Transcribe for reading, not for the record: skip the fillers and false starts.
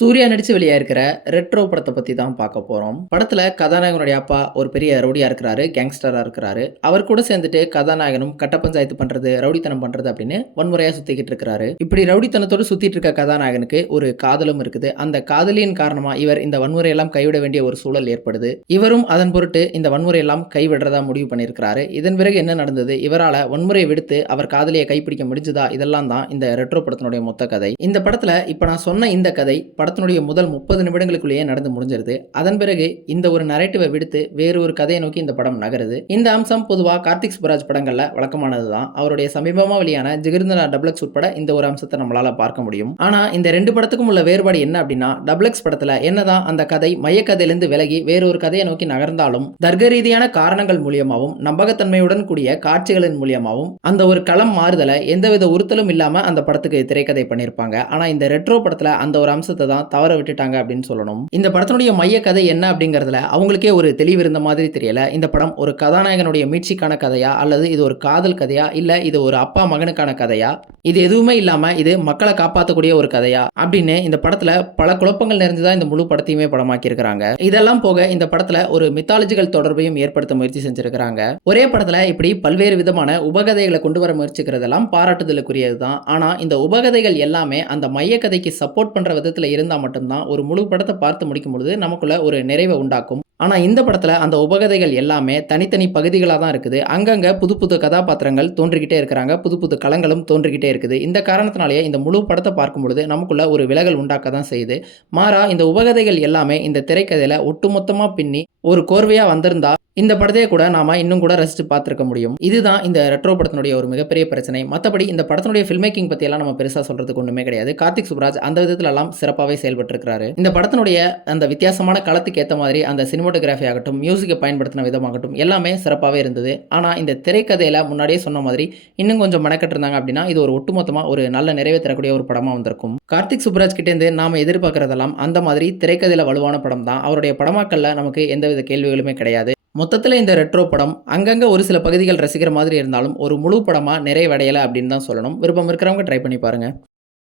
சூர்யா நடிச்சு வெளியாயிருக்கிற ரெட்ரோ படத்த பத்தி தான் பார்க்க போறோம். படத்துல கதாநாயகனுடைய அப்பா ஒரு பெரிய ரவுடியா இருக்கிறாரு, கேங்ஸ்டரா இருக்கிறாரு. அவர் கூட சேர்ந்துட்டு கதாநாயகனும் கட்ட பஞ்சாயத்து பண்றது, ரவுடித்தனம் பண்றது அப்படின்னு வன்முறையா சுத்திக்கிட்டு இருக்கிறாரு. இப்படி ரவுடித்தனத்தோடு சுத்திட்டு இருக்க கதாநாயகனுக்கு ஒரு காதலும் இருக்குது. அந்த காதலியின் காரணமா இவர் இந்த வன்முறையெல்லாம் கைவிட வேண்டிய ஒரு சூழல் ஏற்படுது. இவரும் அதன் பொருட்டு இந்த வன்முறையெல்லாம் கைவிடுறதா முடிவு பண்ணியிருக்கிறாரு. இதன் பிறகு என்ன நடந்தது? இவரால வன்முறையை விடுத்து அவர் காதலியை கைப்பிடிக்க முடிஞ்சதா? இதெல்லாம் தான் இந்த ரெட்ரோ படத்தினுடைய மொத்த கதை. இந்த படத்துல இப்ப நான் சொன்ன இந்த கதை படத்தினுடைய முதல் 30 நிமிடங்களுக்குள்ளேயே நடந்து முடிஞ்சிருது. அதன் பிறகு இந்த ஒரு நரேட்டிவ விடுத்து வேறு ஒரு கதையை நோக்கி இந்த படம் நகருது. இந்த அம்சம் பொதுவா கார்த்திக் சுப்புராஜ் படங்கள்ல வழக்கமானதுதான். அவருடைய சமீபமா வெளியான ஜிகிர்தண்டா டபுள் எக்ஸ் உட்பட இந்த ஒரு அம்சத்தை நம்மளால பார்க்க முடியும். ஆனா இந்த 2 படத்துக்கும் உள்ள வேறுபாடு என்ன அப்படின்னா, டபுள் எக்ஸ் படத்துல என்னதான் அந்த கதை மையக்கதையிலிருந்து விலகி வேறு ஒரு கதையை நோக்கி நகர்ந்தாலும் தர்க்க ரீதியான காரணங்கள் மூலியமாவும் நம்பகத்தன்மையுடன் கூடிய காட்சிகளின் மூலியமாவும் அந்த ஒரு களம் மாறுதலை எந்தவித உறுத்தலும் இல்லாம அந்த படத்துக்கு திரைக்கதை பண்ணியிருப்பாங்க. ஆனா இந்த ரெட்ரோ படத்துல அந்த ஒரு அம்சத்தை தான் தவற விட்டுட்டாங்க அப்படின்னு சொல்லணும். இந்த படத்தினுடைய மைய கதை என்ன அப்படிங்கறதுல அவங்களுக்கே ஒரு தெளிவு இருந்த மாதிரி தெரியல. இந்த படம் ஒரு கதாநாயகனுடைய மீட்சிக்கான கதையா, அல்லது இது ஒரு காதல் கதையா, இல்ல இது ஒரு அப்பா மகனுக்கான கதையா, இது எதுவுமே இல்லாம இது மக்களை காப்பாற்றக்கூடிய ஒரு கதையா அப்படின்னு இந்த படத்துல பல குழப்பங்கள் நிறைஞ்சுதான் இந்த முழு படத்தையுமே படமாக்கி இருக்காங்க. இதெல்லாம் போக இந்த படத்துல ஒரு மித்தாலஜிக்கல் தொடர்பையும் ஏற்படுத்த முயற்சி செஞ்சிருக்காங்க. ஒரே படத்துல இப்படி பல்வேறு விதமான உபகதைகளை கொண்டு வர முயற்சிக்கிறதெல்லாம் பாராட்டுதலுக்குரியதுதான். ஆனா இந்த உபகதைகள் எல்லாமே அந்த மைய கதைக்கு சப்போர்ட் பண்ற விதத்துல இருந்தா மட்டும்தான் ஒரு முழு படத்தை பார்த்து முடிக்கும் பொழுது நமக்குள்ள ஒரு நிறைவை உண்டாக்கும். ஆனா இந்த படத்துல அந்த உபகதைகள் எல்லாமே தனித்தனி பகுதிகளா தான் இருக்குது. அங்கங்க புது புது கதாபாத்திரங்கள் தோன்றிக்கிட்டே இருக்கிறாங்க. புது புது களங்களும் தோன்றிக்கிட்டே இருக்குது. இந்த காரணத்தினாலேயே இந்த முழு படத்தை பார்க்கும் பொழுது நமக்குள்ள ஒரு விலகல் உண்டாக்க தான் செய்யுது. மாறா இந்த உபகதைகள் எல்லாமே இந்த திரைக்கதையில ஒட்டுமொத்தமா பின்னி ஒரு கோர்வையா வந்திருந்தா இந்த படத்தையே கூட நாம இன்னும் கூட ரசிச்சு பார்த்திருக்க முடியும். இதுதான் இந்த ரெட்ரோ படத்தினுடைய ஒரு மிகப்பெரிய பிரச்சனை. மற்றபடி இந்த படத்தினுடைய ஃபில்ம் மேக்கிங் பத்தி எல்லாம் நம்ம பெருசா சொல்றதுக்கு ஒண்ணுமே கிடையாது. கார்த்திக் சுப்புராஜ் அந்த விதத்துல எல்லாம் சிறப்பாகவே செயல்பட்டு இருக்கிறாரு. இந்த படத்தினுடைய அந்த வித்தியாசமான களத்துக்கு ஏற்ற மாதிரி அந்த சினிமோட்டோகிராஃபி ஆகட்டும், மியூசிக்கை பயன்படுத்தின விதமாகட்டும் எல்லாமே சிறப்பாகவே இருந்தது. ஆனா இந்த திரைக்கதையில முன்னாடியே சொன்ன மாதிரி இன்னும் கொஞ்சம் மெனக்கட்டு இருந்தாங்க அப்படின்னா இது ஒரு ஒட்டுமொத்தமா ஒரு நல்ல நிறைவே தரக்கூடிய ஒரு படமா வந்திருக்கும். கார்த்திக் சுப்புராஜ் கிட்டேருந்து நாம எதிர்பார்க்கறதெல்லாம் அந்த மாதிரி திரைக்கதையில வலுவான படம் தான். அவருடைய படமாக்கல்ல நமக்கு எந்தவித கேள்விகளுமே கிடையாது. மொத்தத்தில் இந்த ரெட்ரோ படம் அங்கங்க ஒரு சில பகுதிகள் ரசிக்கிற மாதிரி இருந்தாலும் ஒரு முழு படமா நிறைவடையலை அப்படின்னு தான் சொல்லணும். விருப்பம் இருக்கிறவங்க ட்ரை பண்ணி பாருங்க.